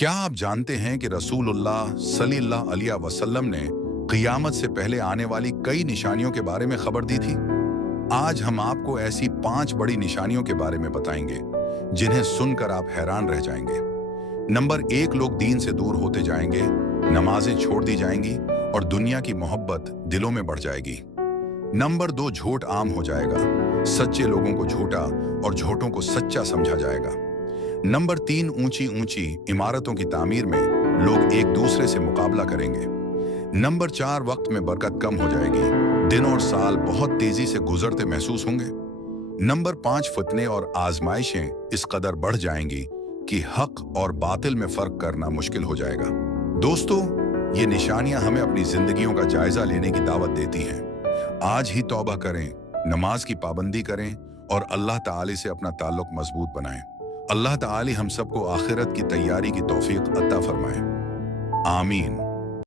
क्या आप जानते हैं कि रसूलुल्लाह सल्लल्लाहु अलैहि वसल्लम ने क़ियामत से पहले आने वाली कई निशानियों के बारे में खबर दी थी? आज हम आपको ऐसी 5 बड़ी निशानियों के बारे में बताएंगे, जिन्हें सुनकर आप हैरान रह जाएंगे। नंबर 1, लोग दीन से दूर होते जाएंगे, नमाजें छोड़ दी जाएंगी और दुनिया की मोहब्बत दिलों में बढ़ जाएगी। नंबर 2, झूठ आम हो जाएगा, सच्चे लोगों को झूठा और झूठों को सच्चा समझा जाएगा। नंबर 3, ऊंची ऊंची इमारतों की तामीर में लोग एक दूसरे से मुकाबला करेंगे। नंबर 4, वक्त में बरकत कम हो जाएगी, दिन और साल बहुत तेजी से गुजरते महसूस होंगे। नंबर 5, फितने और आजमाइशें इस कदर बढ़ जाएंगी कि हक और बातिल में फर्क करना मुश्किल हो जाएगा। दोस्तों, ये निशानियां हमें अपनी जिंदगियों का जायजा लेने की दावत देती हैं। आज ही तौबा करें, नमाज की पाबंदी करें और अल्लाह ताला से अपना ताल्लुक मजबूत बनाएं। अल्लाह ताला हम सबको आखिरत की तैयारी की तौफीक अता फरमाए। आमीन।